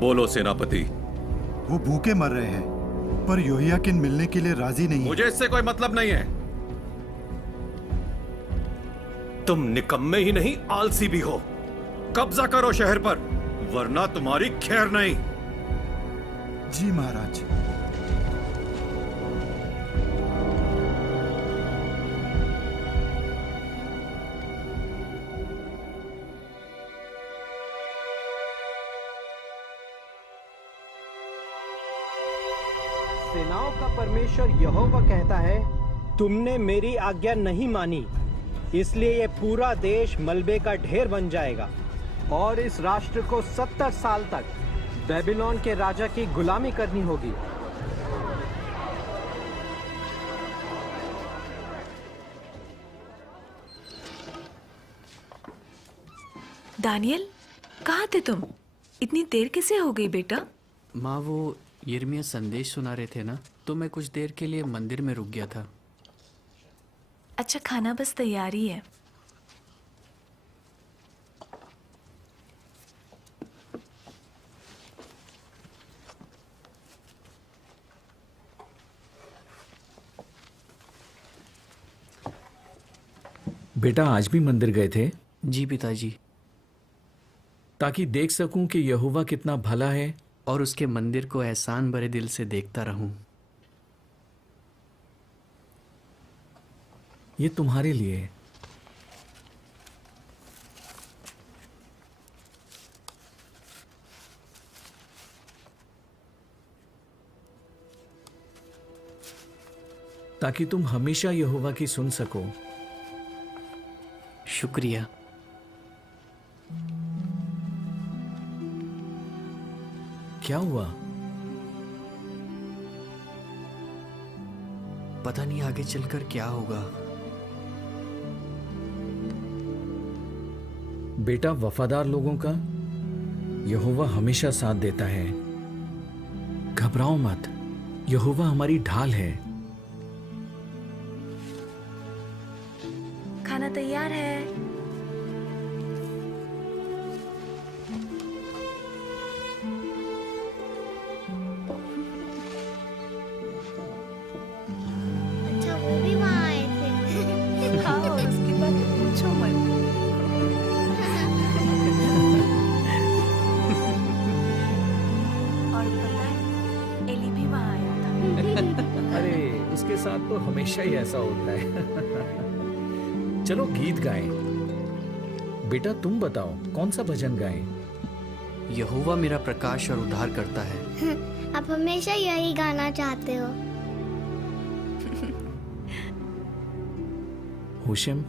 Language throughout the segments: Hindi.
बोलो सेनापति। वो भूखे मर रहे हैं, पर योहियाकिन मिलने के लिए राजी नहीं है। मुझे इससे कोई मतलब नहीं है। तुम निकम्मे ही नहीं, आलसी भी हो। कब्जा करो शहर पर, वरना तुम्हारी खैर नहीं। जी महाराज। सेनाओं का परमेश्वर यहोवा कहता है, तुमने मेरी आज्ञा नहीं मानी, इसलिए ये पूरा देश मलबे का ढेर बन जाएगा और इस राष्ट्र को 70 साल तक बेबीलोन के राजा की गुलामी करनी होगी। दानियल, कहाँ थे तुम? इतनी देर कैसे हो गई बेटा? माँ, वो यिर्मयाह संदेश सुना रहे थे ना, तो मैं कुछ देर के लिए मंदिर में रुक गया था। अच्छा, खाना बस तैयार ही है। बेटा, आज भी मंदिर गए थे? जी पिताजी। ताकि देख सकूं कि यहोवा कितना भला है और उसके मंदिर को एहसान भरे दिल से देखता रहूं। ये तुम्हारे लिए है। ताकि तुम हमेशा यहोवा की सुन सको। शुक्रिया। क्या हुआ? पता नहीं आगे चलकर क्या होगा। बेटा, वफादार लोगों का यहोवा हमेशा साथ देता है। घबराओ मत, यहोवा हमारी ढाल है। खाना तैयार है। अच्छा, वो भी वहाँ आए थे। हाँ, उसके बाद पूछो मत। और पता है, एली भी वहाँ आया था। अरे, उसके साथ तो हमेशा ही ऐसा होता है। चलो गीत गाएं। बेटा, तुम बताओ कौन सा भजन गाएं? यहोवा मेरा प्रकाश और उद्धार करता है। आप हमेशा यही गाना चाहते हो। हुशम,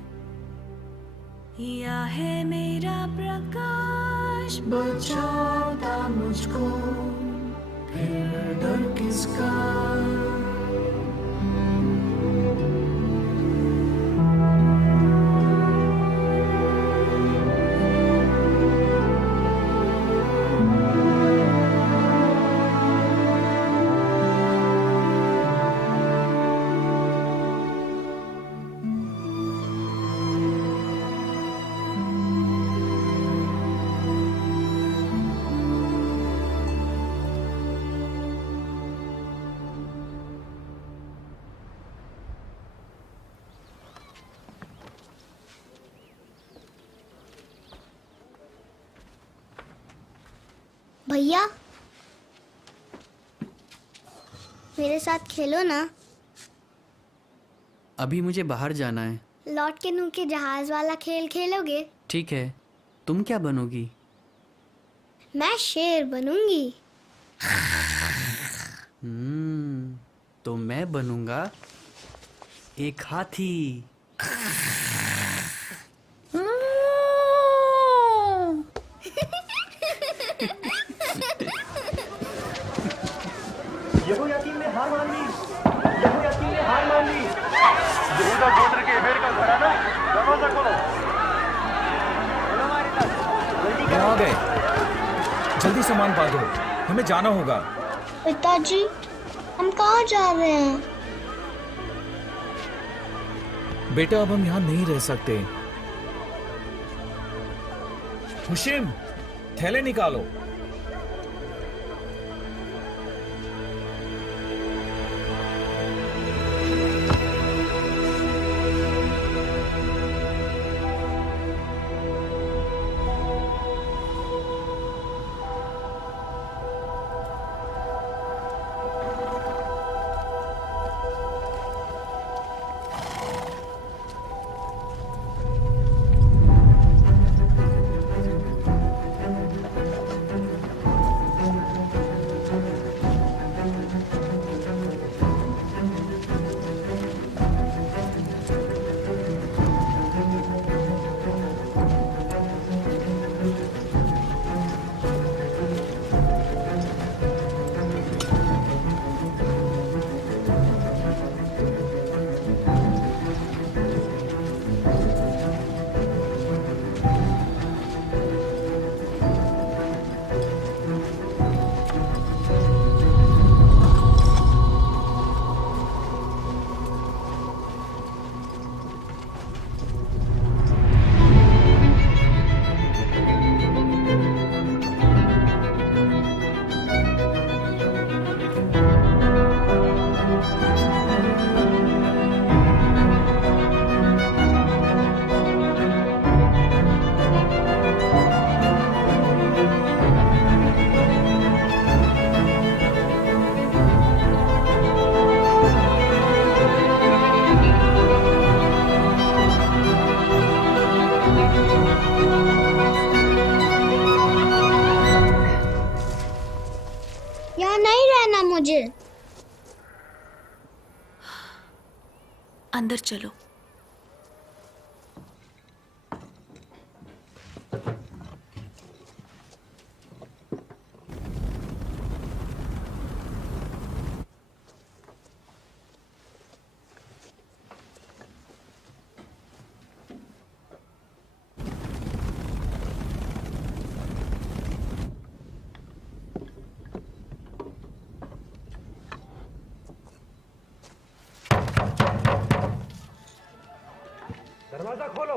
या है मेरा प्रकाश, बचाता मुझको, फिर डर किसका। भैया, मेरे साथ खेलो ना। अभी मुझे बाहर जाना है। लौट के नू के जहाज वाला खेल खेलोगे? ठीक है। तुम क्या बनोगी? मैं शेर बनूंगी। तो मैं बनूंगा एक हाथी। यहोयाकीन ने हार मान ली। यहोयाकीन ने हार मान ली। यहूदा गोत्र के एबेर का घराना, दरवाजा खोलो। आ गए। जल्दी सामान बांधो, हमें जाना होगा। पिताजी, हम कहाँ जा रहे हैं? बेटा, अब हम यहाँ नहीं रह सकते। हुशिम, थैले निकालो। यहाँ नहीं रहना मुझे। अंदर चलो। दरवाजा खोलो।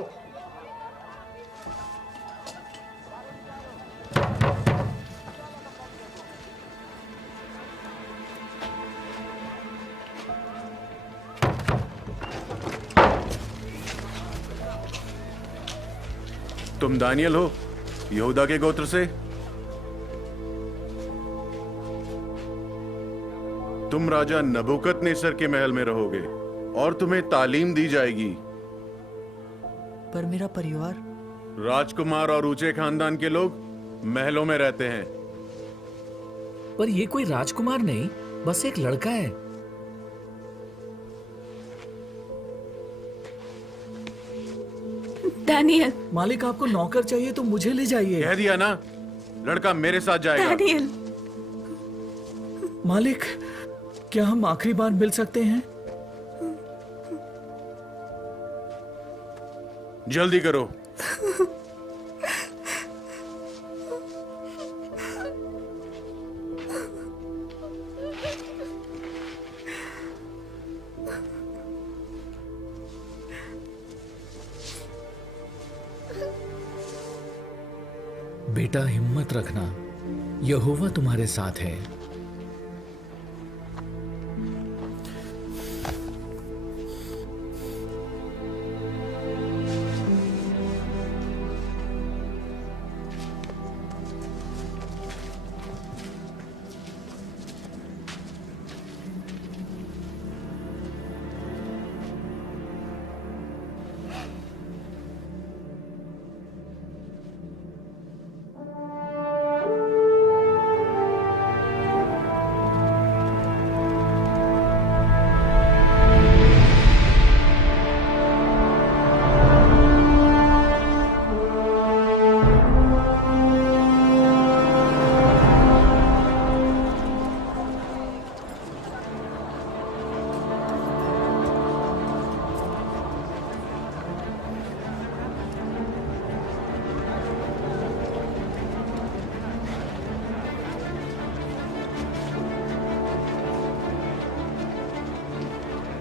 तुम दानियल हो, यहूदा के गोत्र से? तुम राजा नबूकदनेस्सर के महल में रहोगे और तुम्हें तालीम दी जाएगी। पर मेरा परिवार? राजकुमार और ऊंचे खानदान के लोग महलों में रहते हैं। पर ये कोई राजकुमार नहीं, बस एक लड़का है। डैनियल, मालिक आपको नौकर चाहिए तो मुझे ले जाइए। कह दिया ना, लड़का मेरे साथ जाएगा। डैनियल। मालिक, क्या हम आखिरी बार मिल सकते हैं? जल्दी करो। बेटा, हिम्मत रखना, यहोवा तुम्हारे साथ है।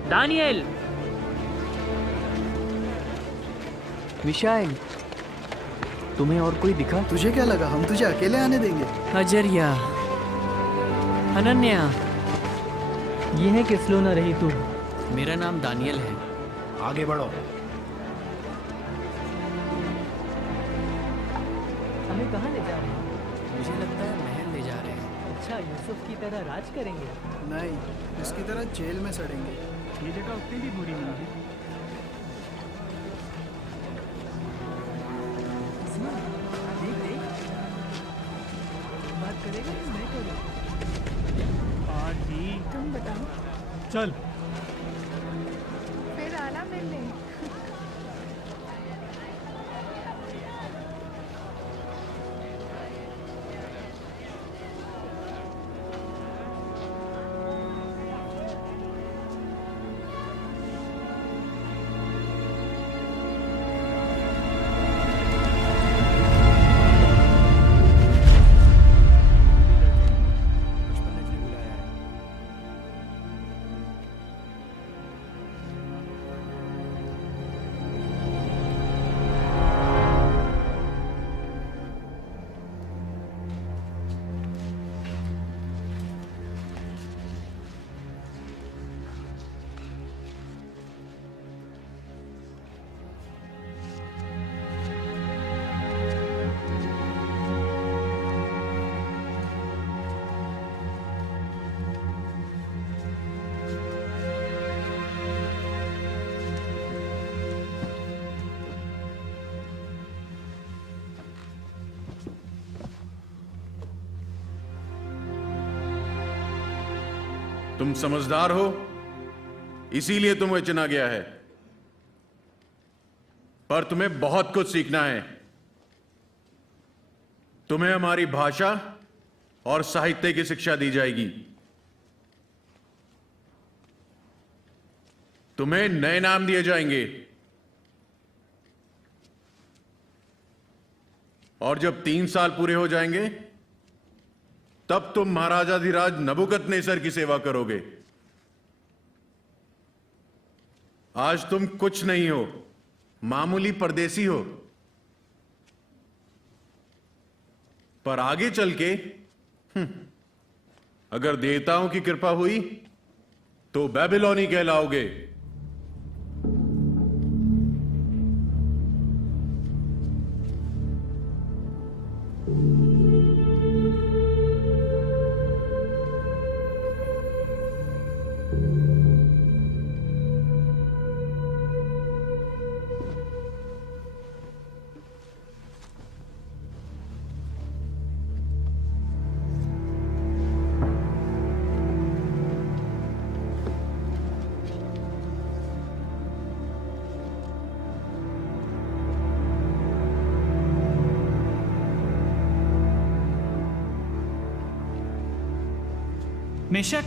दानियल, विशाल, तुम्हें और कोई दिखा? तुझे क्या लगा हम तुझे अकेले आने देंगे? अजरिया, अनन्या। ये है कि स्लो न रही तू। मेरा नाम दानियल है। आगे बढ़ो। हमें कहाँ ले जा रहे हैं? मुझे लगता है महल ले जा रहे हैं। अच्छा, यूसुफ की तरह राज करेंगे? नहीं, इसकी तरह जेल में सड़ेंगे। ये जगह उतनी भी बुरी नहीं है। देख देख, बात करेगा कि मैं करूँ? आज ही तुम बताओ। चल। फिर आना मिलने। तुम समझदार हो, इसीलिए तुम्हें चुना गया है, पर तुम्हें बहुत कुछ सीखना है। तुम्हें हमारी भाषा और साहित्य की शिक्षा दी जाएगी। तुम्हें नए नाम दिए जाएंगे, और जब 3 साल पूरे हो जाएंगे तब तुम महाराजाधिराज नबुकदनेस्सर की सेवा करोगे। आज तुम कुछ नहीं हो, मामूली परदेसी हो, पर आगे चल के अगर देवताओं की कृपा हुई तो बेबीलोनी कहलाओगे। मेशक,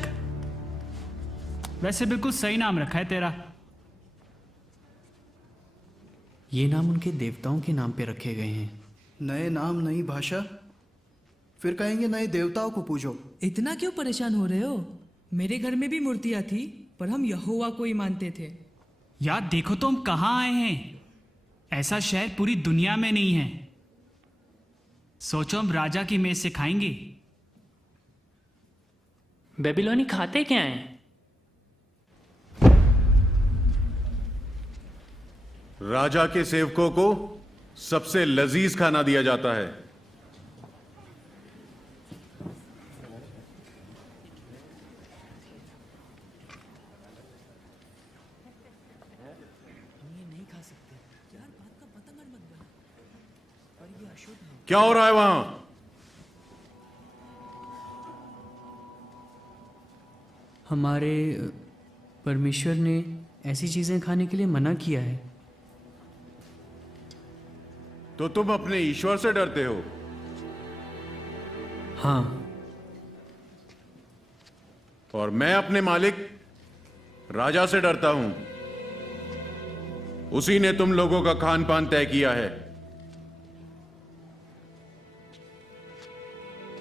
वैसे बिल्कुल सही नाम रखा है तेरा। ये नाम उनके देवताओं के नाम पे रखे गए हैं। नए नाम नई भाषा, फिर कहेंगे नए देवताओं को पूजो। इतना क्यों परेशान हो रहे हो? मेरे घर में भी मूर्तियां थी, पर हम यहोवा को ही मानते थे। यार देखो तो हम कहाँ आए हैं। ऐसा शहर पूरी दुनिया में नहीं है। सोचो हम राजा की मेज से खाएंगे। बेबीलोनी खाते क्या हैं? राजा के सेवकों को सबसे लजीज खाना दिया जाता है। क्या हो रहा है वहां? हमारे परमेश्वर ने ऐसी चीजें खाने के लिए मना किया है। तो तुम अपने ईश्वर से डरते हो? हाँ। और मैं अपने मालिक राजा से डरता हूं। उसी ने तुम लोगों का खान पान तय किया है।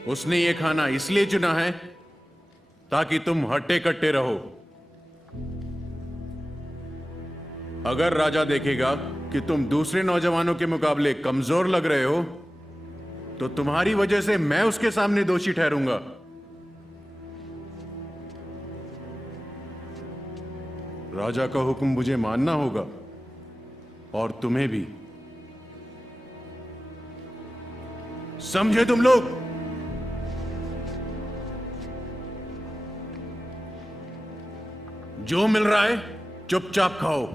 उसने ये खाना इसलिए चुना है ताकि तुम हट्टे कट्टे रहो। अगर राजा देखेगा कि तुम दूसरे नौजवानों के मुकाबले कमजोर लग रहे हो, तो तुम्हारी वजह से मैं उसके सामने दोषी ठहरूंगा। राजा का हुक्म मुझे मानना होगा, और तुम्हें भी। समझे तुम लोग? जो मिल रहा है चुपचाप खाओ।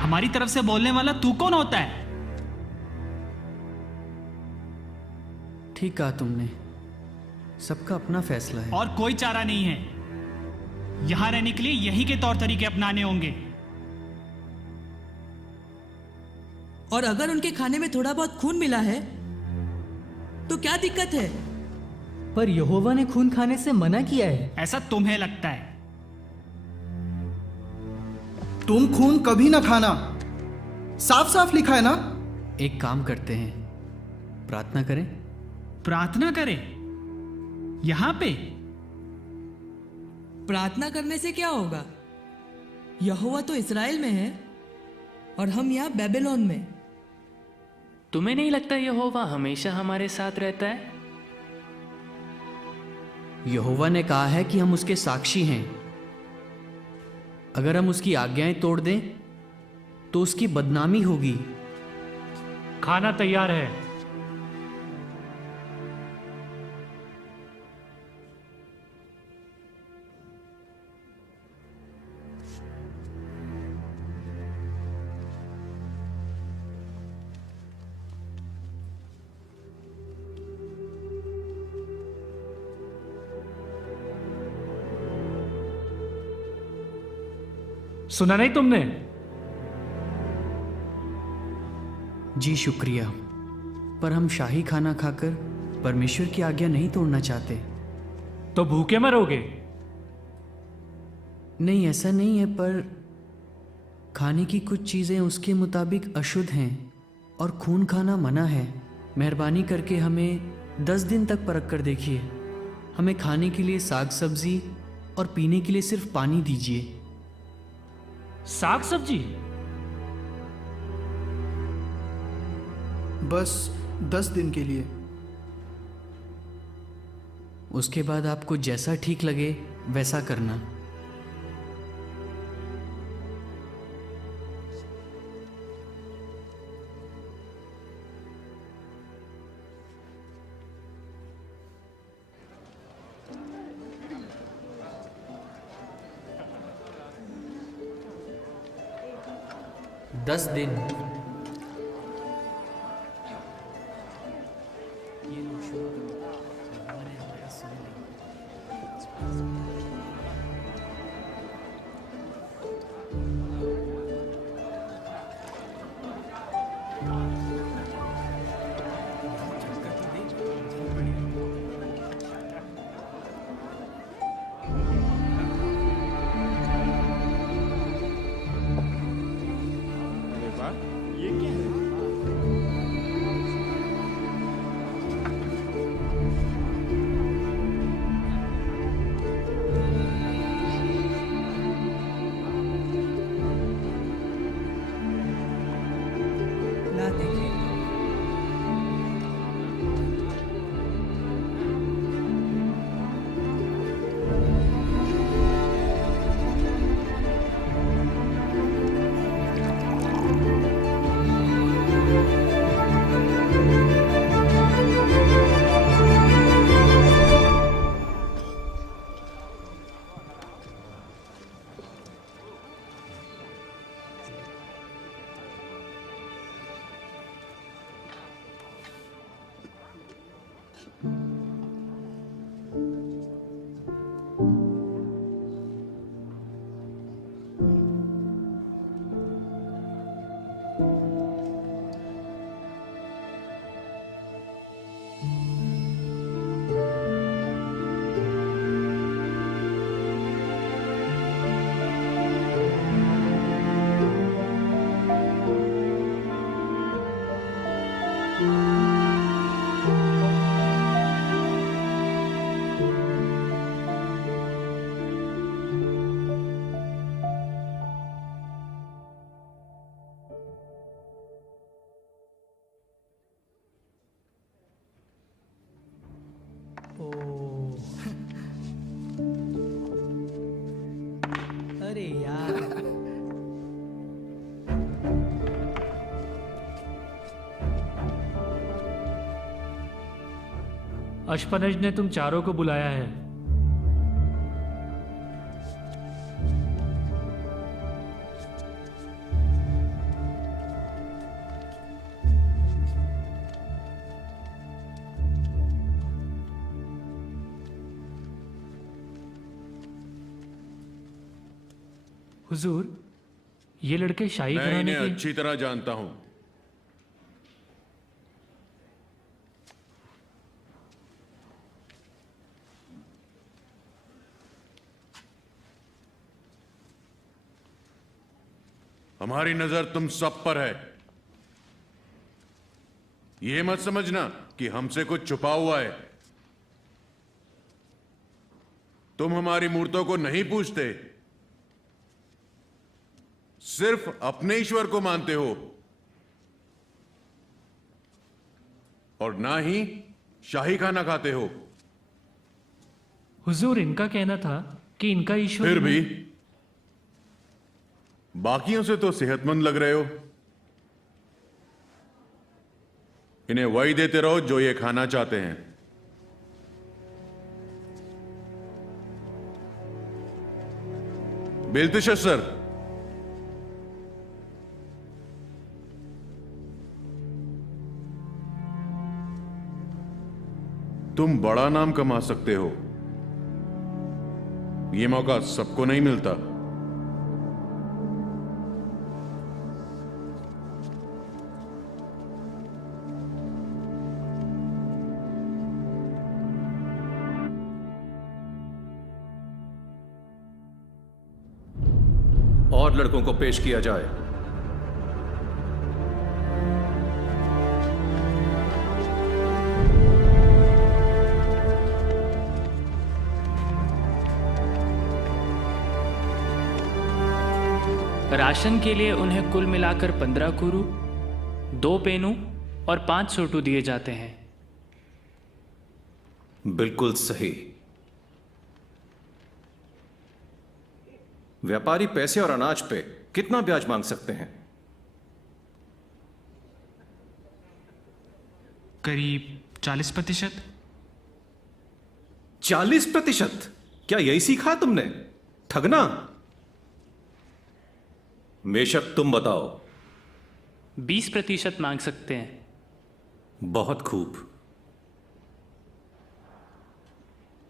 हमारी तरफ से बोलने वाला तू कौन होता है? ठीक कहा तुमने, सबका अपना फैसला है। और कोई चारा नहीं है। यहां रहने के लिए यही के तौर तरीके अपनाने होंगे। और अगर उनके खाने में थोड़ा बहुत खून मिला है तो क्या दिक्कत है? पर यहोवा ने खून खाने से मना किया है। ऐसा तुम्हें लगता है। तुम खून कभी ना खाना, साफ साफ लिखा है ना। एक काम करते हैं, प्रार्थना करें। प्रार्थना करें? यहां पे? प्रार्थना करने से क्या होगा? यहोवा तो इस्राएल में है और हम यहाँ बेबीलोन में। तुम्हें नहीं लगता यहोवा हमेशा हमारे साथ रहता है? यहोवा ने कहा है कि हम उसके साक्षी हैं। अगर हम उसकी आज्ञाएं तोड़ दें तो उसकी बदनामी होगी। खाना तैयार है। सुना नहीं तुमने? जी शुक्रिया, पर हम शाही खाना खाकर परमेश्वर की आज्ञा नहीं तोड़ना चाहते। तो भूखे मरोगे? नहीं, ऐसा नहीं है, पर खाने की कुछ चीज़ें उसके मुताबिक अशुद्ध हैं और खून खाना मना है। मेहरबानी करके हमें 10 दिन तक परख कर देखिए। हमें खाने के लिए साग सब्जी और पीने के लिए सिर्फ पानी दीजिए। साग सब्जी? बस 10 दिन के लिए। उसके बाद आपको जैसा ठीक लगे वैसा करना। दस दिन। अरे यार, अशपनज ने तुम चारों को बुलाया है। हुजूर, ये लड़के शाही मैं घराने इन्हें के अच्छी तरह जानता हूं। हमारी नजर तुम सब पर है। यह मत समझना कि हमसे कुछ छुपा हुआ है। तुम हमारी मूर्तों को नहीं पूजते, सिर्फ अपने ईश्वर को मानते हो और ना ही शाही खाना खाते हो। हुजूर, इनका कहना था कि इनका ईश्वर फिर भी बाकियों से तो सेहतमंद लग रहे हो। इन्हें वही देते रहो जो ये खाना चाहते हैं। बेल्तशस्सर, तुम बड़ा नाम कमा सकते हो। ये मौका सबको नहीं मिलता। और लड़कों को पेश किया जाए। राशन के लिए उन्हें कुल मिलाकर 15 कुरु, 2 पेनू और 5 सोटू दिए जाते हैं। बिल्कुल सही। व्यापारी पैसे और अनाज पे कितना ब्याज मांग सकते हैं? करीब 40%। 40%? क्या यही सीखा तुमने? ठगना? बेशक, तुम बताओ। 20% मांग सकते हैं। बहुत खूब।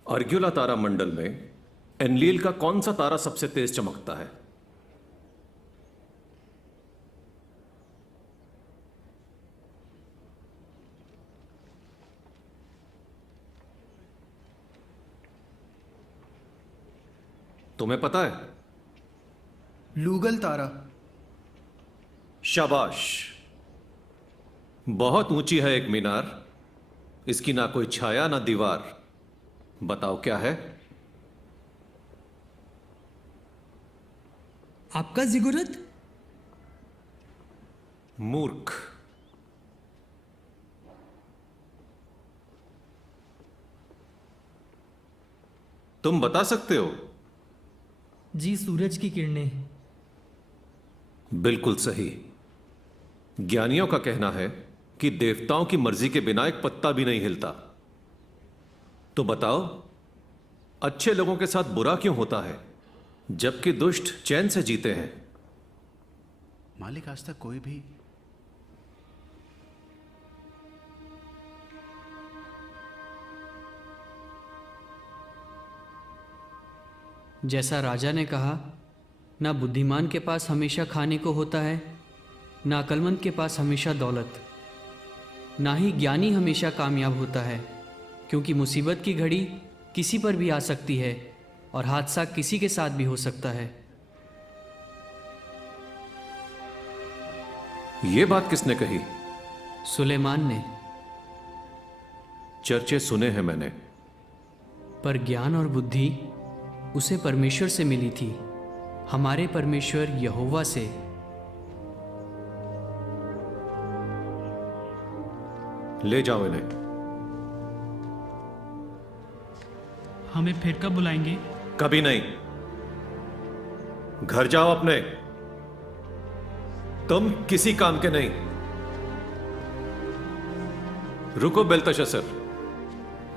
अर्ग्युला तारा मंडल में एनलील का कौन सा तारा सबसे तेज चमकता है? तुम्हें पता है? लूगल तारा। शाबाश। बहुत ऊंची है एक मीनार, इसकी ना कोई छाया ना दीवार। बताओ क्या है? आपका जिगुरत? मूर्ख। तुम बता सकते हो? जी, सूरज की किरणें। बिल्कुल सही। ज्ञानियों का कहना है कि देवताओं की मर्जी के बिना एक पत्ता भी नहीं हिलता। तो बताओ, अच्छे लोगों के साथ बुरा क्यों होता है जबकि दुष्ट चैन से जीते हैं? मालिक, आज तक कोई भी जैसा राजा ने कहा, ना बुद्धिमान के पास हमेशा खाने को होता है, ना अक्लमंद के पास हमेशा दौलत, ना ही ज्ञानी हमेशा कामयाब होता है, क्योंकि मुसीबत की घड़ी किसी पर भी आ सकती है और हादसा किसी के साथ भी हो सकता है। यह बात किसने कही? सुलेमान ने। चर्चे सुने हैं मैंने। पर ज्ञान और बुद्धि उसे परमेश्वर से मिली थी, हमारे परमेश्वर यहोवा से। ले जाओ इन्हें। हमें फिर कब बुलाएंगे? कभी नहीं। घर जाओ अपने। तुम किसी काम के नहीं। रुको बेल्तशस्सर,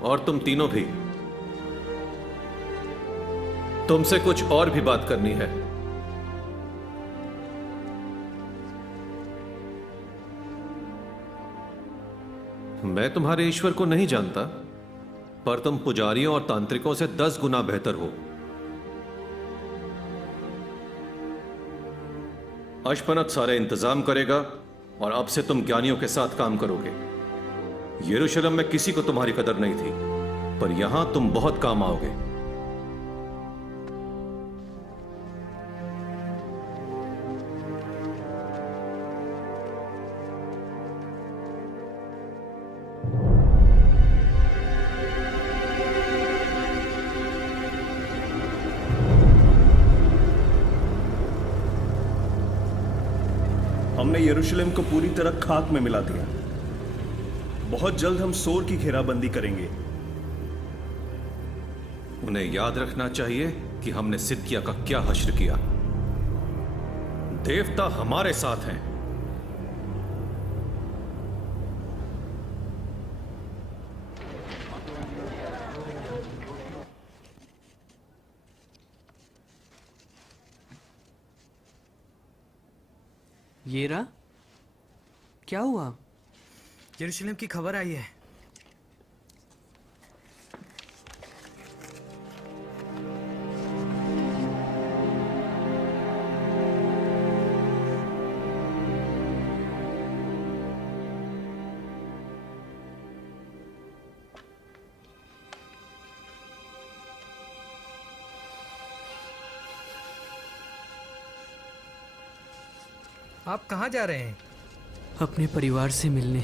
और तुम तीनों भी। तुमसे कुछ और भी बात करनी है। मैं तुम्हारे ईश्वर को नहीं जानता, पर तुम पुजारियों और तांत्रिकों से 10 गुना बेहतर हो। अश्पनत सारे इंतजाम करेगा और अब से तुम ज्ञानियों के साथ काम करोगे। यरूशलेम में किसी को तुम्हारी कदर नहीं थी, पर यहां तुम बहुत काम आओगे। हमने यरूशलेम को पूरी तरह खाक में मिला दिया। बहुत जल्द हम सोर की घेराबंदी करेंगे। उन्हें याद रखना चाहिए कि हमने सिदकिया का क्या हश्र किया। देवता हमारे साथ हैं। ये रहा। क्या हुआ? यरूशलेम की खबर आई है। आप कहाँ जा रहे हैं? अपने परिवार से मिलने।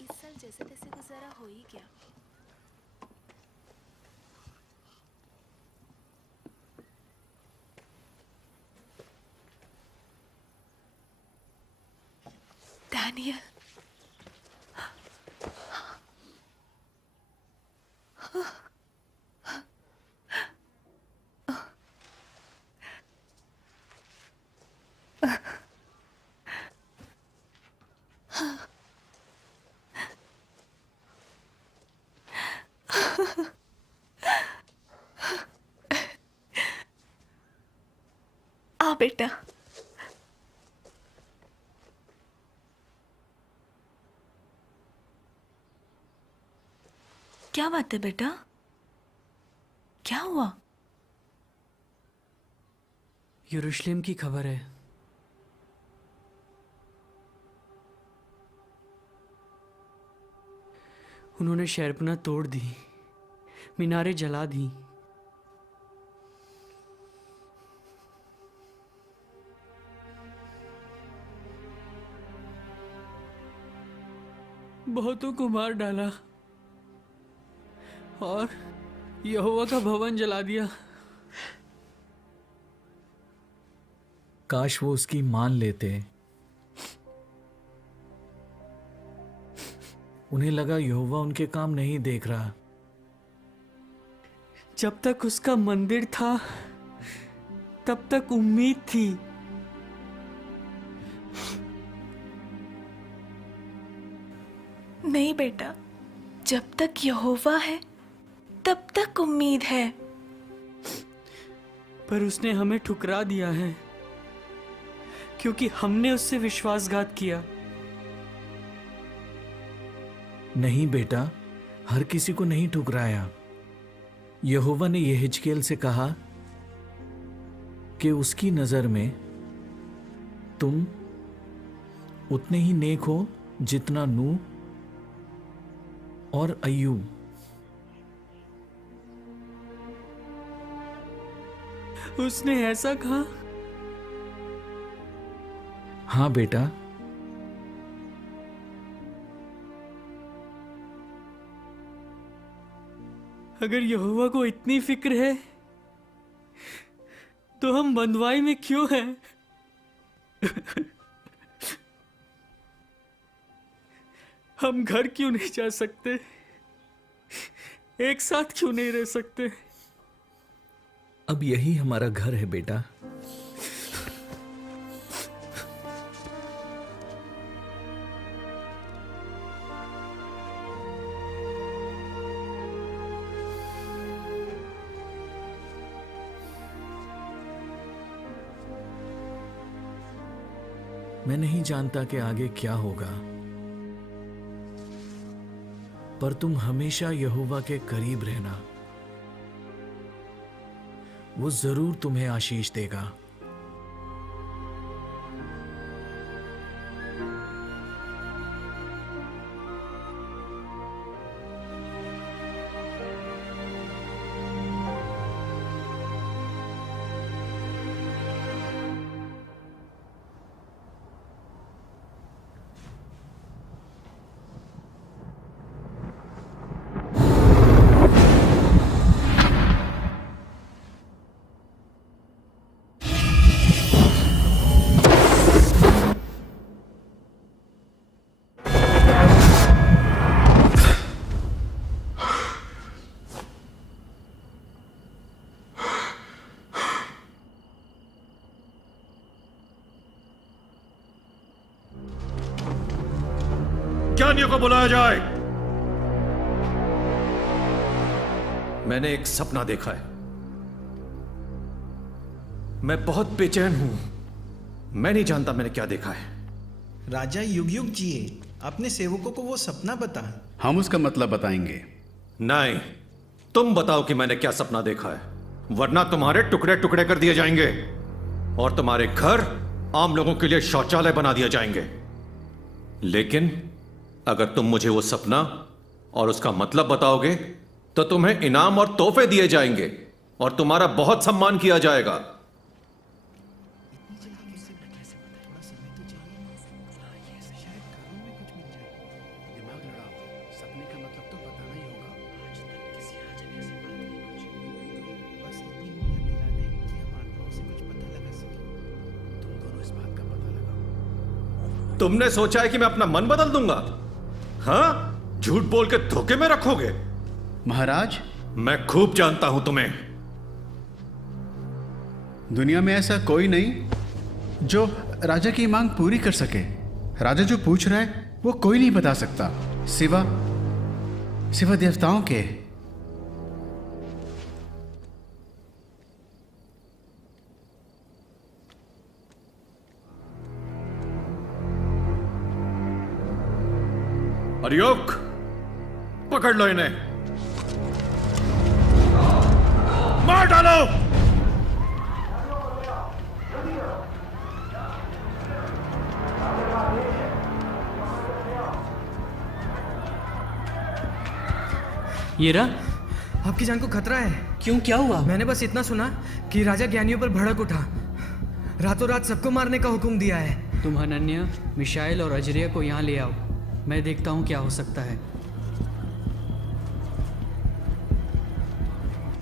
इस साल जैसे तैसे गुजारा हो ही गया। डैनियल, आ बेटा। क्या बात है बेटा? क्या हुआ? यरूशलेम की खबर है। उन्होंने शहरपनाह तोड़ दी, मीनारें जला दी। बहुतों को मार डाला और यहोवा का भवन जला दिया। काश वो उसकी मान लेते। उन्हें लगा यहोवा उनके काम नहीं देख रहा। जब तक उसका मंदिर था तब तक उम्मीद थी। नहीं बेटा, जब तक यहोवा है तब तक उम्मीद है। पर उसने हमें ठुकरा दिया है क्योंकि हमने उससे विश्वासघात किया। नहीं बेटा, हर किसी को नहीं ठुकराया। यहोवा ने यहेजकेल से कहा कि उसकी नजर में तुम उतने ही नेक हो जितना नूह और अय्यूब। उसने ऐसा कहा? हाँ बेटा, अगर यहोवा को इतनी फिक्र है तो हम बंधुआई में क्यों हैं? हम घर क्यों नहीं जा सकते? एक साथ क्यों नहीं रह सकते? अब यही हमारा घर है बेटा। मैं नहीं जानता कि आगे क्या होगा, पर तुम हमेशा यहोवा के करीब रहना। वो जरूर तुम्हें आशीष देगा। ज्ञानियों को बुलाया जाए। मैंने एक सपना देखा है। मैं बहुत बेचैन हूं। मैं नहीं जानता मैंने क्या देखा है। राजा युग युग जिए, अपने सेवकों को वो सपना बता। हम उसका मतलब बताएंगे। नहीं, तुम बताओ कि मैंने क्या सपना देखा है, वरना तुम्हारे टुकड़े टुकड़े कर दिए जाएंगे और तुम्हारे घर आम लोगों के लिए शौचालय बना दिए जाएंगे। लेकिन अगर तुम मुझे वो सपना और उसका मतलब बताओगे तो तुम्हें इनाम और तोहफे दिए जाएंगे और तुम्हारा बहुत सम्मान किया जाएगा। तुमने सोचा है कि मैं अपना मन बदल दूंगा? हाँ, झूठ बोल के धोखे में रखोगे? महाराज, मैं खूब जानता हूं तुम्हें। दुनिया में ऐसा कोई नहीं जो राजा की मांग पूरी कर सके। राजा जो पूछ रहा है वो कोई नहीं बता सकता, सिवा देवताओं के। अरियोक, पकड़ लो इन्हें, मार डालो। ये रहा। आपकी जान को खतरा है। क्यों, क्या हुआ? मैंने बस इतना सुना कि राजा ज्ञानियों पर भड़क उठा, रातों रात सबको मारने का हुक्म दिया है। तुम हनन्या, मिशाइल और अजरिया को यहाँ ले आओ। मैं देखता हूँ क्या हो सकता है।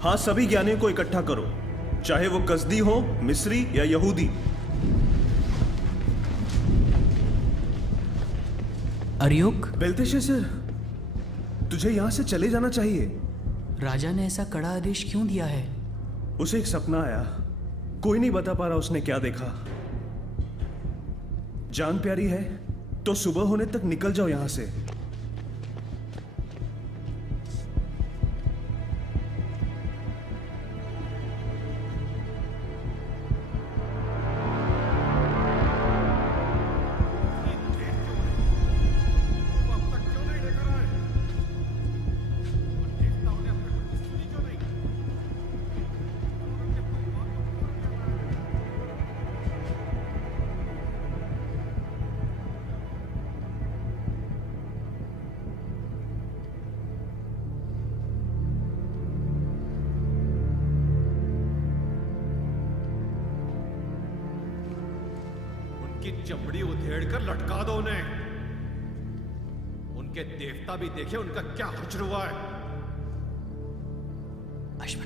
हाँ, सभी ज्ञानियों को इकट्ठा करो, चाहे वो कसदी हो, मिस्री या यहूदी। अरियोक, बेल्तेशाज़र, तुझे यहां से चले जाना चाहिए। राजा ने ऐसा कड़ा आदेश क्यों दिया है? उसे एक सपना आया, कोई नहीं बता पा रहा उसने क्या देखा। जान प्यारी है तो सुबह होने तक निकल जाओ यहां से। की चमड़ी उधेड़ कर लटका दो उन्हें। उनके देवता भी देखे उनका क्या हुज्र हुआ है,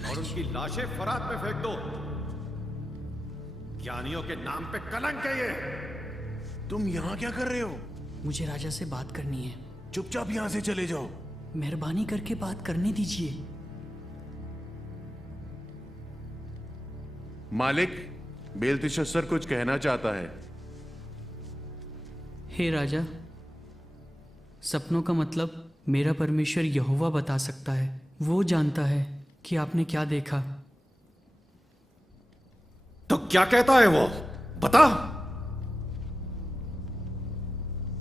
और उनकी लाशें फरात में फेंक दो। ज्ञानियों के नाम पे कलंक है ये। तुम यहाँ क्या कर रहे हो? मुझे राजा से बात करनी है। चुपचाप यहाँ से चले जाओ। मेहरबानी करके बात करने दीजिए। मालिक, बेल्तेशाज़र कुछ कहना चाहता है। हे राजा, सपनों का मतलब मेरा परमेश्वर यहोवा बता सकता है। वो जानता है कि आपने क्या देखा। तो क्या कहता है वो, बता।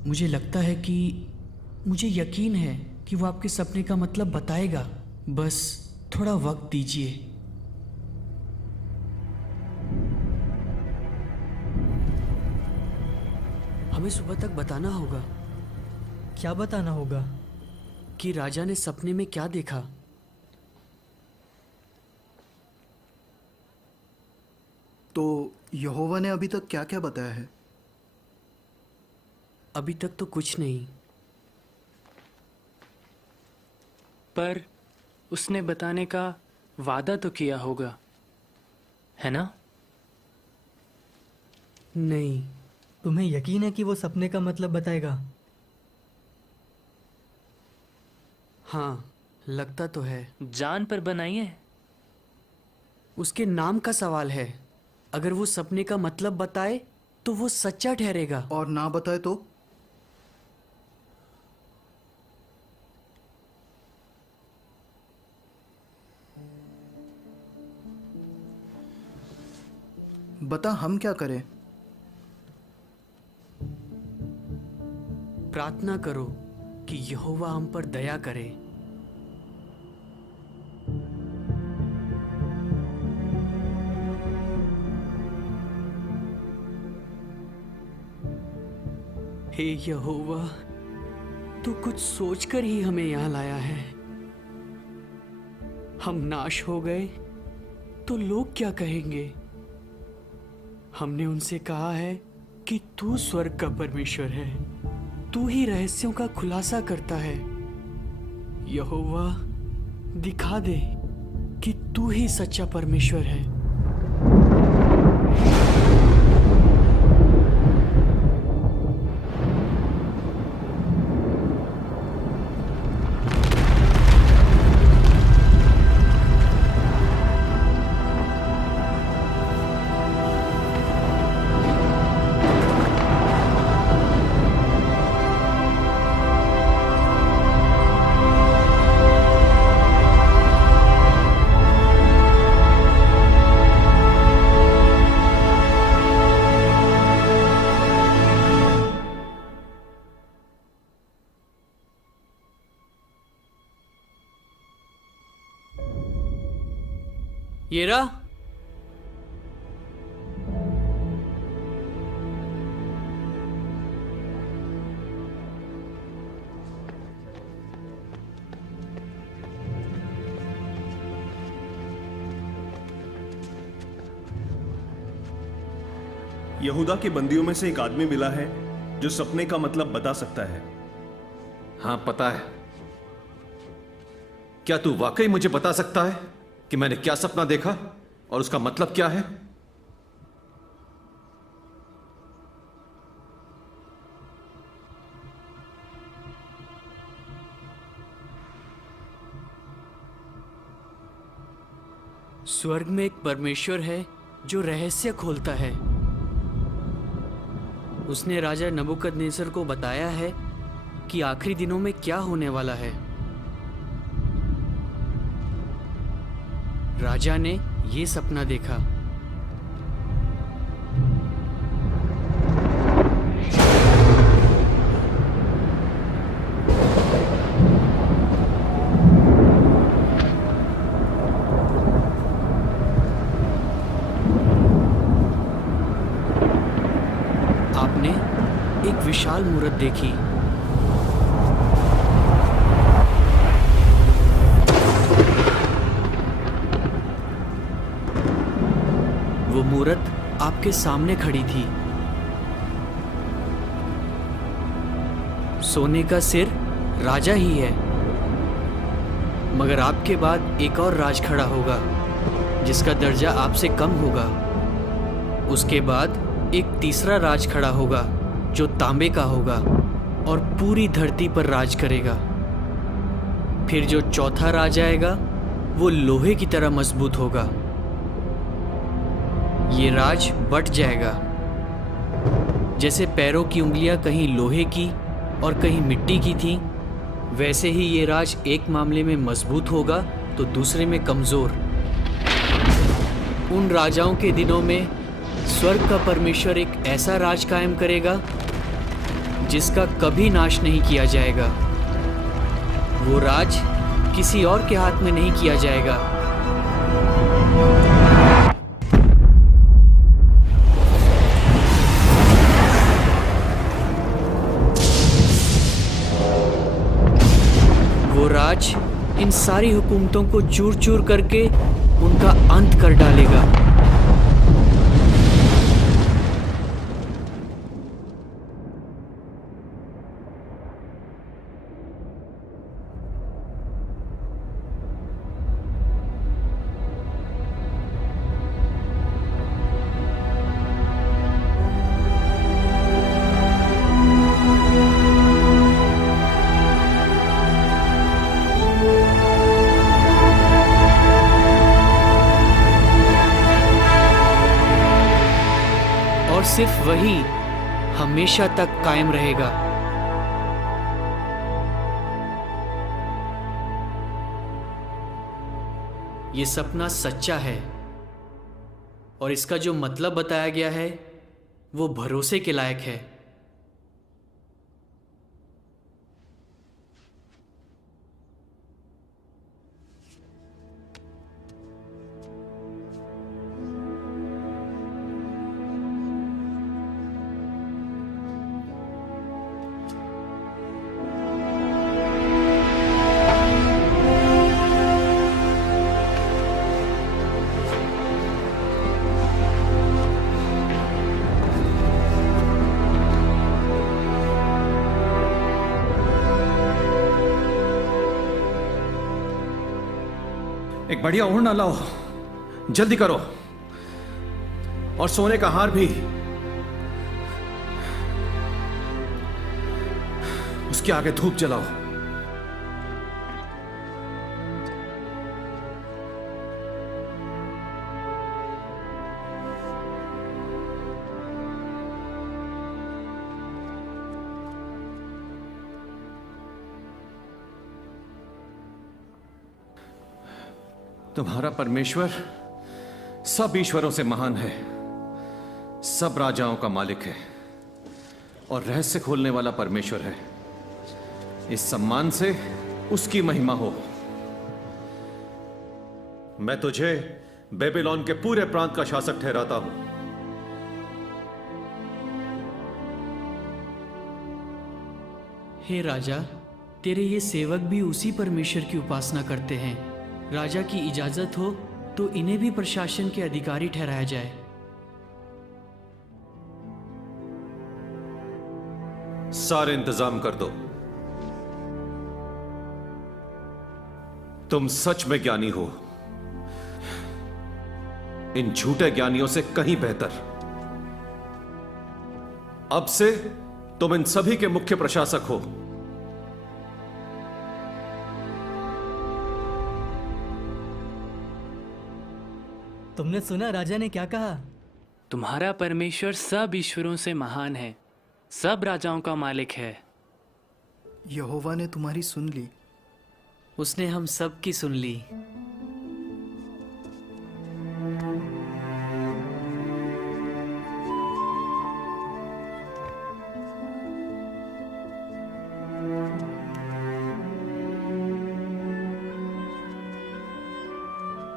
मुझे लगता है कि मुझे यकीन है कि वो आपके सपने का मतलब बताएगा। बस थोड़ा वक्त दीजिए। हमें सुबह तक बताना होगा। क्या बताना होगा? कि राजा ने सपने में क्या देखा। तो यहोवा ने अभी तक क्या क्या बताया है? अभी तक तो कुछ नहीं, पर उसने बताने का वादा तो किया होगा, है ना? नहीं। तुम्हें यकीन है कि वो सपने का मतलब बताएगा? हाँ, लगता तो है। जान पर बनाइए। उसके नाम का सवाल है। अगर वो सपने का मतलब बताए तो वो सच्चा ठहरेगा, और ना बताए तो? बता हम क्या करें? प्रार्थना करो कि यहोवा हम पर दया करे। हे यहोवा, तू कुछ सोचकर ही हमें यहाँ लाया है। हम नाश हो गए तो लोग क्या कहेंगे? हमने उनसे कहा है कि तू स्वर्ग का परमेश्वर है, तू ही रहस्यों का खुलासा करता है। यहोवा, दिखा दे कि तू ही सच्चा परमेश्वर है। येरा, यहूदा के बंदियों में से एक आदमी मिला है जो सपने का मतलब बता सकता है। हाँ, पता है। क्या तू वाकई मुझे बता सकता है कि मैंने क्या सपना देखा और उसका मतलब क्या है? स्वर्ग में एक परमेश्वर है जो रहस्य खोलता है। उसने राजा नबूकदनेस्सर को बताया है कि आखिरी दिनों में क्या होने वाला है। राजा ने ये सपना देखा। आपने एक विशाल मूरत देखी। वो मूरत आपके सामने खड़ी थी। सोने का सिर राजा ही है, मगर आपके बाद एक और राज खड़ा होगा जिसका दर्जा आपसे कम होगा। उसके बाद एक तीसरा राज खड़ा होगा जो तांबे का होगा और पूरी धरती पर राज करेगा। फिर जो चौथा राज आएगा वो लोहे की तरह मजबूत होगा। ये राज बट जाएगा। जैसे पैरों की उंगलियां कहीं लोहे की और कहीं मिट्टी की थीं, वैसे ही ये राज एक मामले में मजबूत होगा तो दूसरे में कमजोर। उन राजाओं के दिनों में स्वर्ग का परमेश्वर एक ऐसा राज कायम करेगा जिसका कभी नाश नहीं किया जाएगा। वो राज किसी और के हाथ में नहीं किया जाएगा। वो राज इन सारी हुकूमतों को चूर चूर करके उनका अंत कर डालेगा। सिर्फ वही हमेशा तक कायम रहेगा। ये सपना सच्चा है। और इसका जो मतलब बताया गया है वो भरोसे के लायक है। एक बढ़िया ओढ़ना लाओ, जल्दी करो। और सोने का हार भी। उसके आगे धूप जलाओ। तुम्हारा परमेश्वर सब ईश्वरों से महान है, सब राजाओं का मालिक है और रहस्य खोलने वाला परमेश्वर है। इस सम्मान से उसकी महिमा हो। मैं तुझे बेबीलोन के पूरे प्रांत का शासक ठहराता हूं। हे राजा, तेरे ये सेवक भी उसी परमेश्वर की उपासना करते हैं। राजा की इजाजत हो तो इन्हें भी प्रशासन के अधिकारी ठहराया जाए। सारे इंतजाम कर दो। तुम सच में ज्ञानी हो, इन झूठे ज्ञानियों से कहीं बेहतर। अब से तुम इन सभी के मुख्य प्रशासक हो। तुमने सुना राजा ने क्या कहा? तुम्हारा परमेश्वर सब ईश्वरों से महान है, सब राजाओं का मालिक है। यहोवा ने तुम्हारी सुन ली। उसने हम सब की सुन ली।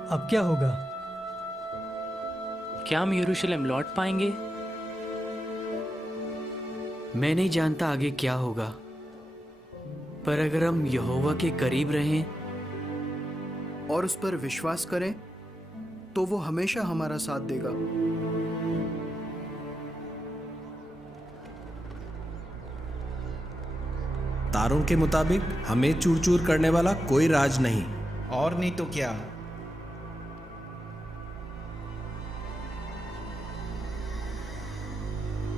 अब क्या होगा? क्या हम यरूशलेम लौट पाएंगे? मैं नहीं जानता आगे क्या होगा, पर अगर हम यहोवा के करीब रहें और उस पर विश्वास करें तो वो हमेशा हमारा साथ देगा। तारों के मुताबिक हमें चूर चूर करने वाला कोई राज नहीं। और नहीं तो क्या।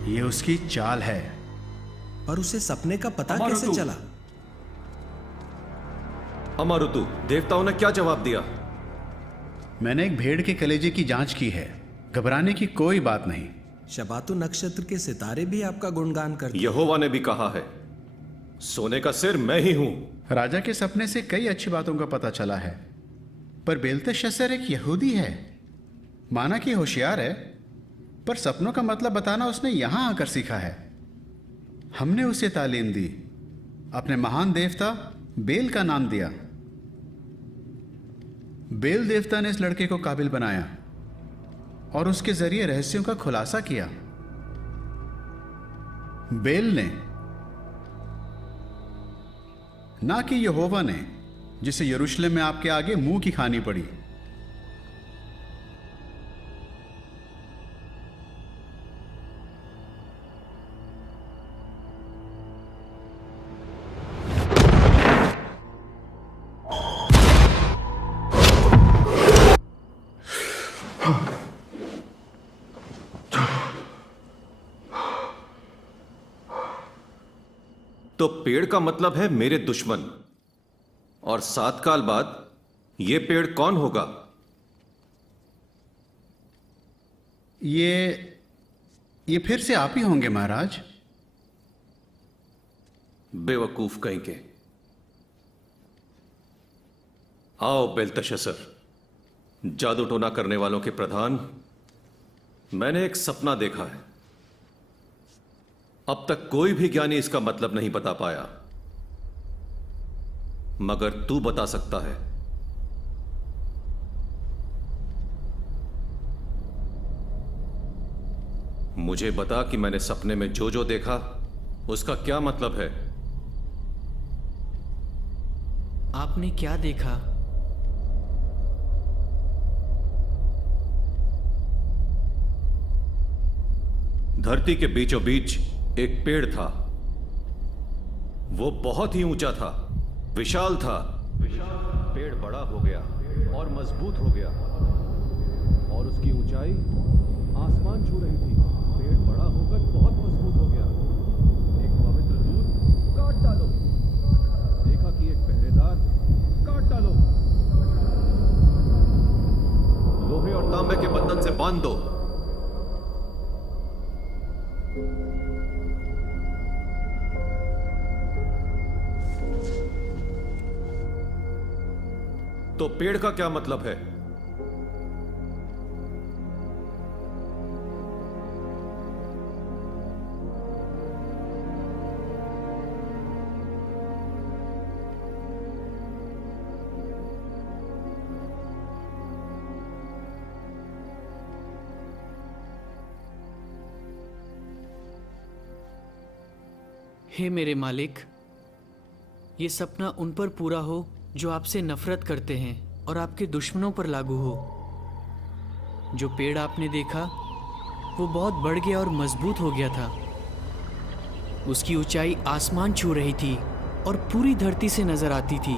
ये उसकी चाल है। पर उसे सपने का पता कैसे चला? अमारुतु, देवताओं ने क्या जवाब दिया? मैंने एक भेड़ के कलेजे की जांच की है, घबराने की कोई बात नहीं। शबातु नक्षत्र के सितारे भी आपका गुणगान करते। यहोवा ने भी कहा है, सोने का सिर मैं ही हूं। राजा के सपने से कई अच्छी बातों का पता चला है, पर बेलतशस्सर एक यहूदी है। माना कि होशियार है, पर सपनों का मतलब बताना उसने यहां आकर सीखा है। हमने उसे तालीम दी, अपने महान देवता बेल का नाम दिया। बेल देवता ने इस लड़के को काबिल बनाया और उसके जरिए रहस्यों का खुलासा किया। बेल ने, ना कि यहोवा ने, जिसे यरूशलेम में आपके आगे मुंह की खानी पड़ी। तो पेड़ का मतलब है मेरे दुश्मन, और 7 साल बाद यह पेड़ कौन होगा? ये फिर से आप ही होंगे महाराज। बेवकूफ कहीं के। आओ बेलतशस्सर, जादू टोना करने वालों के प्रधान, मैंने एक सपना देखा है। अब तक कोई भी ज्ञानी इसका मतलब नहीं बता पाया, मगर तू बता सकता है। मुझे बता कि मैंने सपने में जो जो देखा उसका क्या मतलब है। आपने क्या देखा? धरती के बीचों बीच एक पेड़ था। वो बहुत ही ऊंचा था, विशाल था। पेड़ बड़ा हो गया और मजबूत हो गया और उसकी ऊंचाई आसमान छू रही थी। पेड़ बड़ा होकर बहुत मजबूत हो गया। एक पवित्र दूत काट डालो। देखा कि एक पहरेदार काट डालो। लोहे और तांबे के बंधन से बांध दो। तो पेड़ का क्या मतलब है? हे मेरे मालिक, ये सपना उन पर पूरा हो जो आपसे नफरत करते हैं और आपके दुश्मनों पर लागू हो। जो पेड़ आपने देखा वो बहुत बढ़ गया और मजबूत हो गया था। उसकी ऊंचाई आसमान छू रही थी और पूरी धरती से नजर आती थी।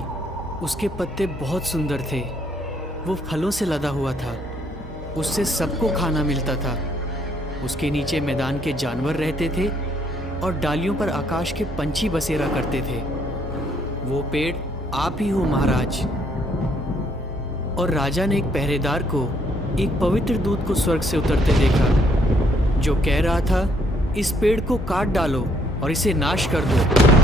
उसके पत्ते बहुत सुंदर थे। वो फलों से लदा हुआ था। उससे सबको खाना मिलता था। उसके नीचे मैदान के जानवर रहते थे और डालियों पर आकाश के पंछी बसेरा करते थे। वो पेड़ आप ही हो महाराज। और राजा ने एक पहरेदार को एक पवित्र दूत को स्वर्ग से उतरते देखा, जो कह रहा था, इस पेड़ को काट डालो और इसे नाश कर दो।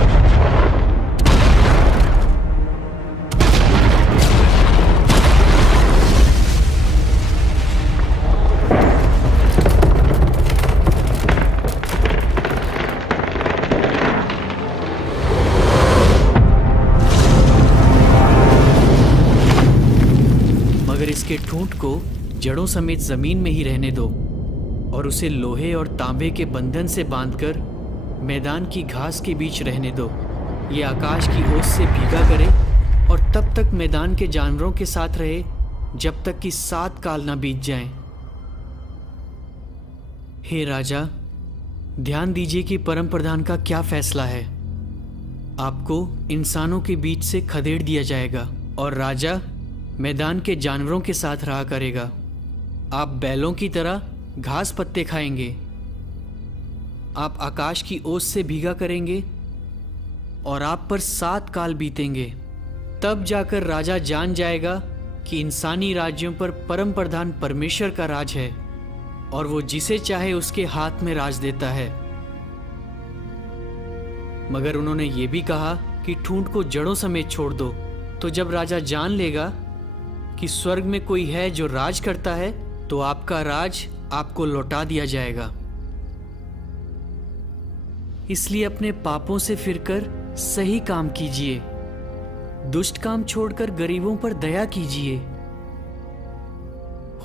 इसके ठूंठ को जड़ों समेत जमीन में ही रहने दो और उसे लोहे और तांबे के बंधन से बांधकर मैदान की घास के बीच रहने दो। ये आकाश की ओस से भीगा करे और तब तक मैदान के जानवरों के साथ रहे जब तक कि 7 काल ना बीत जाएं। हे राजा, ध्यान दीजिए कि परम प्रधान का क्या फैसला है। आपको इंसानों के बीच से खदेड़ दिया जाएगा और राजा मैदान के जानवरों के साथ रहा करेगा। आप बैलों की तरह घास पत्ते खाएंगे। आप आकाश की ओस से भीगा करेंगे और आप पर 7 काल बीतेंगे। तब जाकर राजा जान जाएगा कि इंसानी राज्यों पर परम प्रधान परमेश्वर का राज है और वो जिसे चाहे उसके हाथ में राज देता है। मगर उन्होंने ये भी कहा कि ठूंठ को जड़ों समेत छोड़ दो। तो जब राजा जान लेगा कि स्वर्ग में कोई है जो राज करता है, तो आपका राज आपको लौटा दिया जाएगा। इसलिए अपने पापों से फिरकर सही काम कीजिए। दुष्ट काम छोड़कर गरीबों पर दया कीजिए।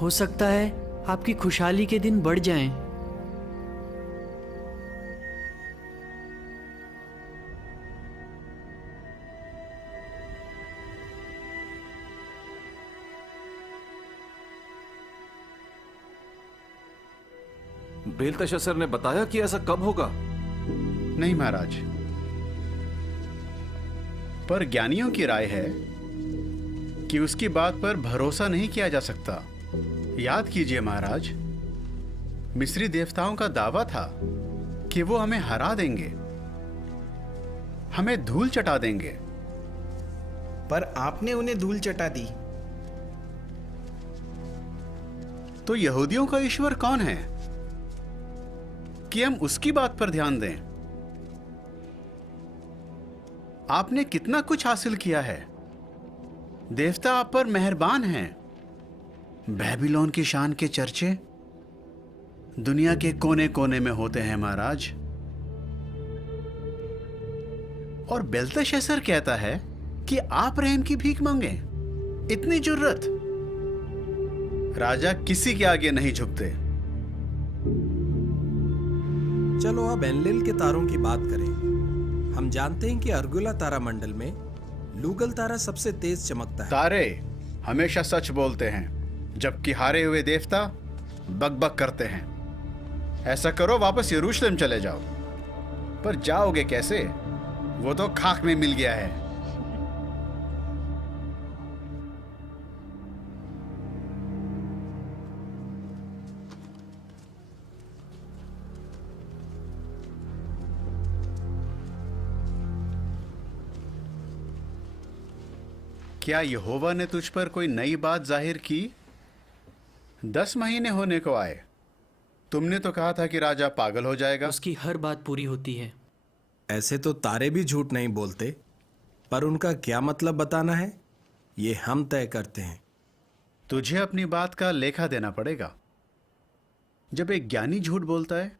हो सकता है आपकी खुशहाली के दिन बढ़ जाएं। बेलतशस्सर ने बताया कि ऐसा कब होगा? नहीं महाराज, पर ज्ञानियों की राय है कि उसकी बात पर भरोसा नहीं किया जा सकता। याद कीजिए महाराज, मिस्री देवताओं का दावा था कि वो हमें हरा देंगे, हमें धूल चटा देंगे। पर आपने उन्हें धूल चटा दी। तो यहूदियों का ईश्वर कौन है कि हम उसकी बात पर ध्यान दें? आपने कितना कुछ हासिल किया है। देवता आप पर मेहरबान हैं। बेबीलोन की शान के चर्चे दुनिया के कोने कोने में होते हैं महाराज। और बेल्तेशस्सर कहता है कि आप रहम की भीख मांगे। इतनी जुर्रत! राजा किसी के आगे नहीं झुकते। चलो अब एनलिल के तारों की बात करें। हम जानते हैं कि अर्गुला तारा मंडल में लूगल तारा सबसे तेज चमकता है। तारे हमेशा सच बोलते हैं, जबकि हारे हुए देवता बकबक करते हैं। ऐसा करो, वापस यरूशलेम चले जाओ। पर जाओगे कैसे? वो तो खाक में मिल गया है। क्या यहोवा ने तुझ पर कोई नई बात जाहिर की? 10 महीने होने को आए। तुमने तो कहा था कि राजा पागल हो जाएगा। उसकी हर बात पूरी होती है। ऐसे तो तारे भी झूठ नहीं बोलते, पर उनका क्या मतलब बताना है ये हम तय करते हैं। तुझे अपनी बात का लेखा देना पड़ेगा। जब एक ज्ञानी झूठ बोलता है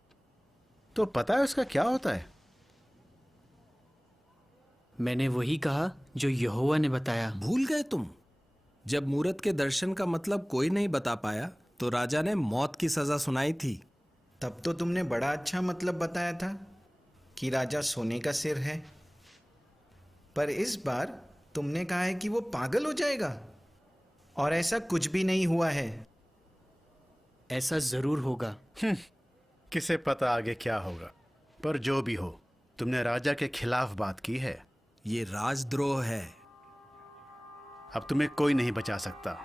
तो पता है उसका क्या होता है? मैंने वही कहा जो यहोवा ने बताया। भूल गए तुम? जब मूरत के दर्शन का मतलब कोई नहीं बता पाया तो राजा ने मौत की सजा सुनाई थी। तब तो तुमने बड़ा अच्छा मतलब बताया था कि राजा सोने का सिर है, पर इस बार तुमने कहा है कि वो पागल हो जाएगा, और ऐसा कुछ भी नहीं हुआ है। ऐसा जरूर होगा। किसे पता आगे क्या होगा, पर जो भी हो, तुमने राजा के खिलाफ बात की है। ये राजद्रोह है। अब तुम्हें कोई नहीं बचा सकता।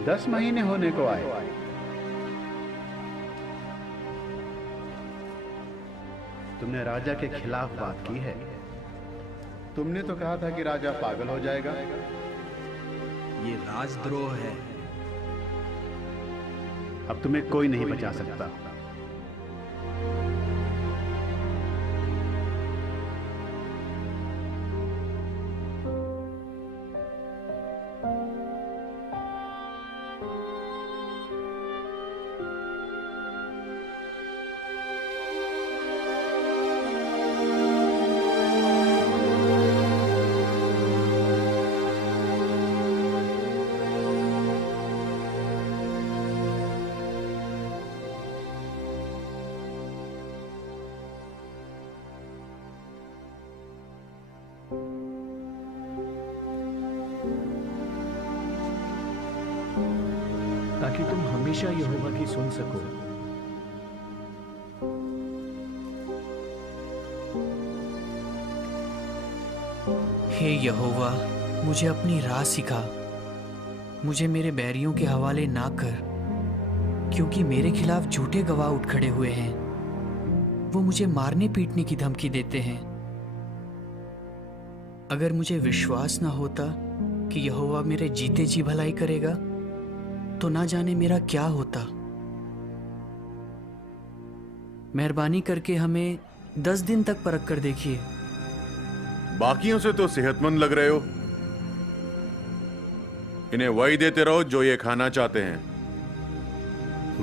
दस महीने होने को आए। तुमने राजा के खिलाफ बात की है। तुमने तो कहा था कि राजा पागल हो जाएगा। ये राजद्रोह है। अब तुम्हें कोई नहीं बचा सकता। ताकि तुम हमेशा यहोवा की सुन सको। हे यहोवा, मुझे अपनी राह सिखा। मुझे मेरे बैरियों के हवाले ना कर, क्योंकि मेरे खिलाफ झूठे गवाह उठ खड़े हुए हैं। वो मुझे मारने पीटने की धमकी देते हैं। अगर मुझे विश्वास ना होता कि यहोवा मेरे जीते जी भलाई करेगा, तो ना जाने मेरा क्या होता। मेहरबानी करके हमें 10 दिन तक परख कर देखिए। बाकियों से तो सेहतमंद लग रहे हो। इन्हें वही देते रहो जो ये खाना चाहते हैं।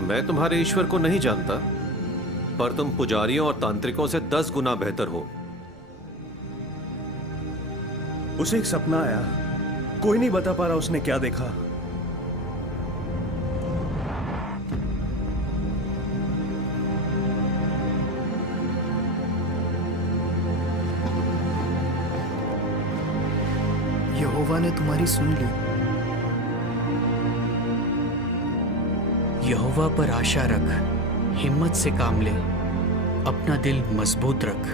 मैं तुम्हारे ईश्वर को नहीं जानता, पर तुम पुजारियों और तांत्रिकों से 10 गुना बेहतर हो। उसे एक सपना आया, कोई नहीं बता पा रहा उसने क्या देखा। यहोवा ने तुम्हारी सुन ली। यहोवा पर आशा रख, हिम्मत से काम ले, अपना दिल मजबूत रख।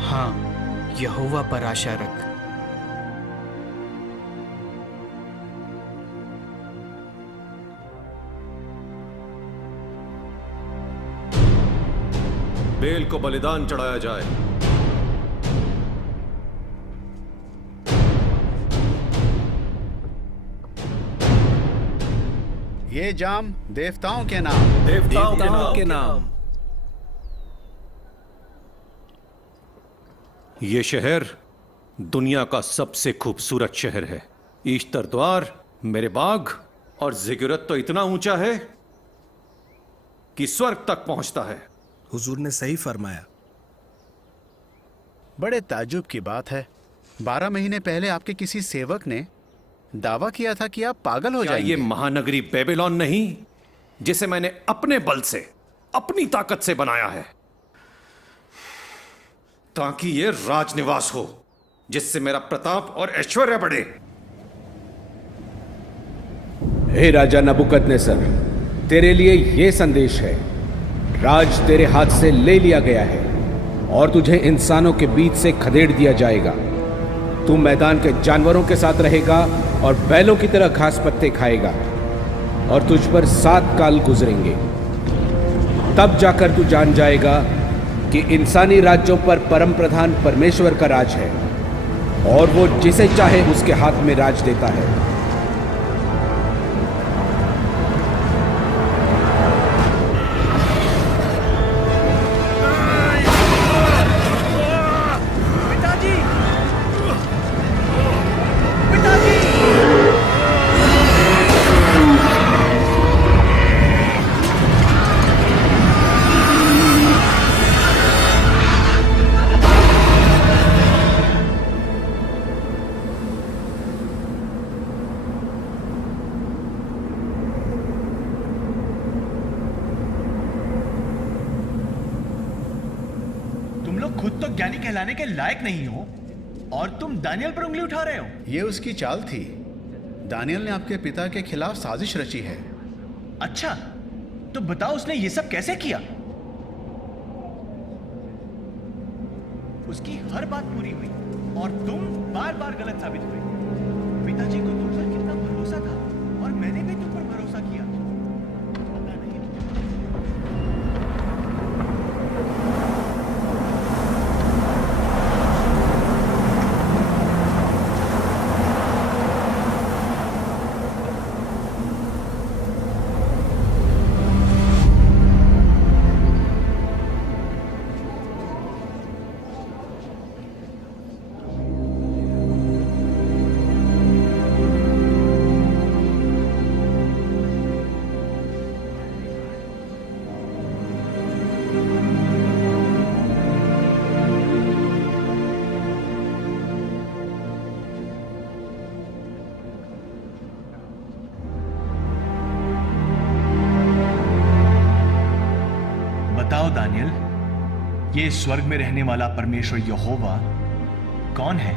हाँ, यहोवा पर आशा रख। बेल को बलिदान चढ़ाया जाए। ये जाम देवताओं के नाम। देवताओं के नाम। ये शहर दुनिया का सबसे खूबसूरत शहर है। ईस्टर द्वार, मेरे बाग और जिगुरत तो इतना ऊंचा है कि स्वर्ग तक पहुंचता है। हुजूर ने सही फरमाया। बड़े ताज्जुब की बात है, 12 महीने पहले आपके किसी सेवक ने दावा किया था कि आप पागल हो क्या जाएंगे। ये महानगरी बेबीलोन नहीं जिसे मैंने अपने बल से, अपनी ताकत से बनाया है, ताकि ये राजनिवास हो जिससे मेरा प्रताप और ऐश्वर्य बढ़े। हे राजा नबुकदनेस्सर, तेरे लिए यह संदेश है, राज तेरे हाथ से ले लिया गया है और तुझे इंसानों के बीच से खदेड़ दिया जाएगा। तू मैदान के जानवरों के साथ रहेगा और बैलों की तरह घास पत्ते खाएगा और तुझ पर 7 काल गुजरेंगे। तब जाकर तू जान जाएगा कि इंसानी राज्यों पर परम प्रधान परमेश्वर का राज है और वो जिसे चाहे उसके हाथ में राज देता है। खुद तो ज्ञानी कहलाने के लायक नहीं हो और तुम दानियल पर उंगली उठा रहे हो। ये उसकी चाल थी। दानियल ने आपके पिता के खिलाफ साजिश रची है। अच्छा, तो बताओ उसने ये सब कैसे किया? उसकी हर बात पूरी हुई और तुम बार बार गलत साबित हुए। पिताजी को तुम पर कितना भरोसा था और मैंने भी तुम पर भरोसा किया। पता नहीं। बताओ दानियल, ये स्वर्ग में रहने वाला परमेश्वर यहोवा कौन है?